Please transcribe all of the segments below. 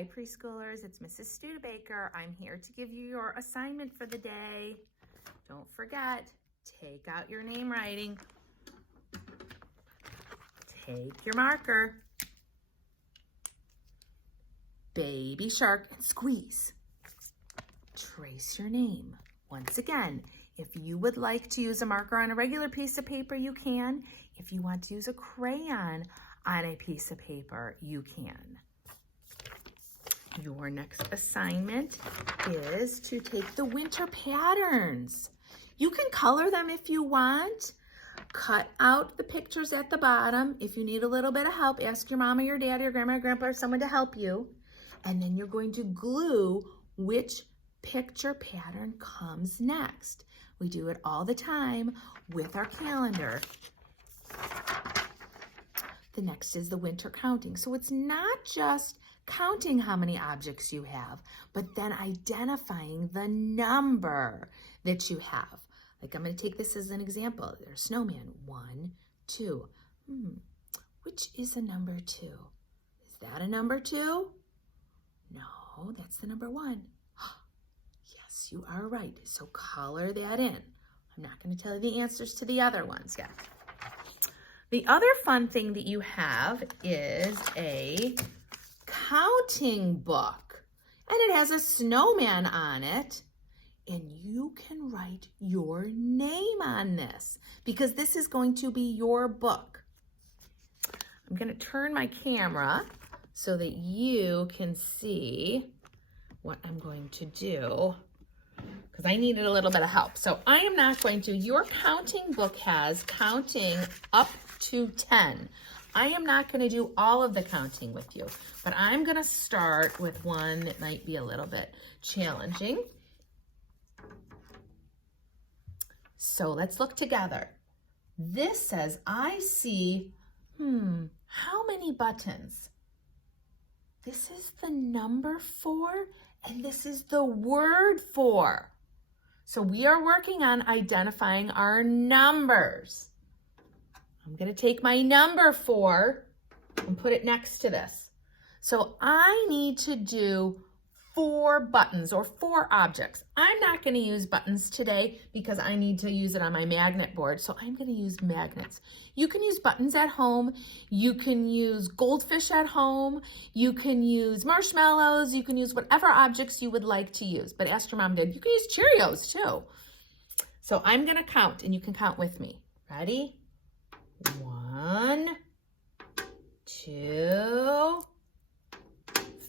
Hi preschoolers, it's Mrs. Studebaker. I'm here to give you your assignment for the day. Don't forget, take out your name writing. Take your marker. Baby shark and squeeze. Trace your name. Once again, if you would like to use a marker on a regular piece of paper, you can. If you want to use a crayon on a piece of paper, you can. Your next assignment is to take the winter patterns. You can color them if you want. Cut out the pictures at the bottom. If you need a little bit of help, ask your mom or your dad or your grandma or grandpa or someone to help you. And then you're going to glue which picture pattern comes next. We do it all the time with our calendar. The next is the winter counting. So it's not just counting how many objects you have, but then identifying the number that you have. Like I'm going to take this as an example. There's snowman, 1, 2. Which is a number 2? Is that a number 2? No, that's the number 1. Yes, you are right. So color that in. I'm not going to tell you the answers to the other ones yet. The other fun thing that you have is a counting book, and it has a snowman on it, and you can write your name on this because this is going to be your book. I'm going to turn my camera so that you can see what I'm going to do because I needed a little bit of help. So I am not going to, your counting book has counting up to 10. I am not going to do all of the counting with you, but I'm going to start with one that might be a little bit challenging. So let's look together. This says, I see, how many buttons? This is the number 4, and this is the word 4. So we are working on identifying our numbers. I'm going to take my number 4 and put it next to this. So I need to do 4 buttons or 4 objects. I'm not going to use buttons today because I need to use it on my magnet board. So I'm going to use magnets. You can use buttons at home. You can use goldfish at home. You can use marshmallows. You can use whatever objects you would like to use. But ask your mom and dad. You can use Cheerios too. So I'm going to count and you can count with me. Ready? 1, 2,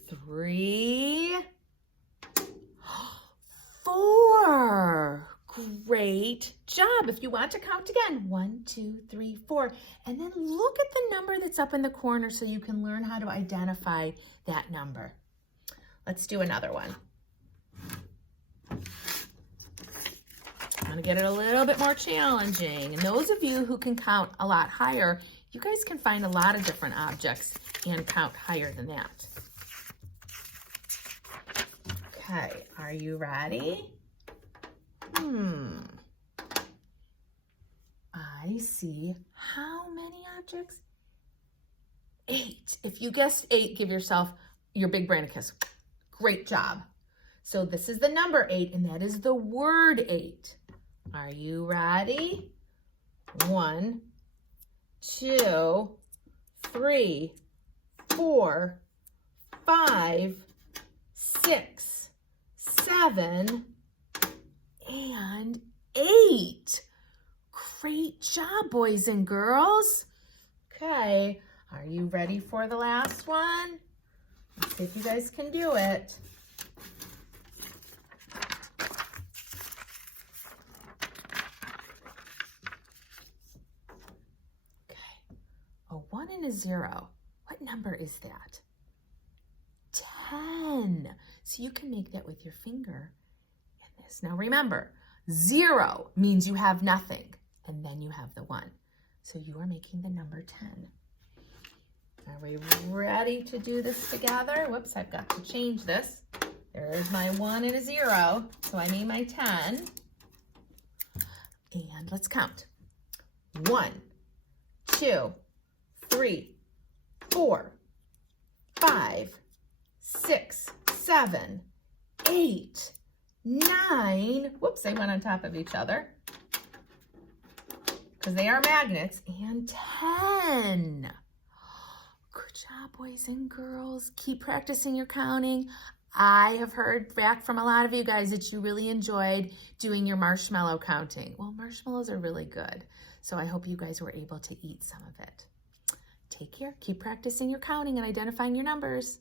3, 4. Great job. If you want to count again, 1, 2, 3, 4. And then look at the number that's up in the corner so you can learn how to identify that number. Let's do another one. I'm going to get it a little bit more challenging. And those of you who can count a lot higher, you guys can find a lot of different objects and count higher than that. Okay, are you ready? I see how many objects? 8. If you guessed 8, give yourself your big brain a kiss. Great job. So this is the number 8, and that is the word 8. Are you ready? 1, 2, 3, 4, 5, 6, 7, and 8. Great job, boys and girls. Okay, are you ready for the last one? Let's see if you guys can do it. Okay, a 1 and a 0. What number is that? 10. So you can make that with your finger in this. Now remember, 0 means you have nothing, and then you have the 1. So you are making the number 10. Are we ready to do this together? Whoops, I've got to change this. There's my 1 and a 0. So I made my 10. And let's count. 1, 2, 3, 4, 5, 6, 7, 8, 9. Whoops, they went on top of each other because they are magnets. And 10. Good job, boys and girls. Keep practicing your counting. I have heard back from a lot of you guys that you really enjoyed doing your marshmallow counting. Well, marshmallows are really good. So I hope you guys were able to eat some of it. Take care. Keep practicing your counting and identifying your numbers.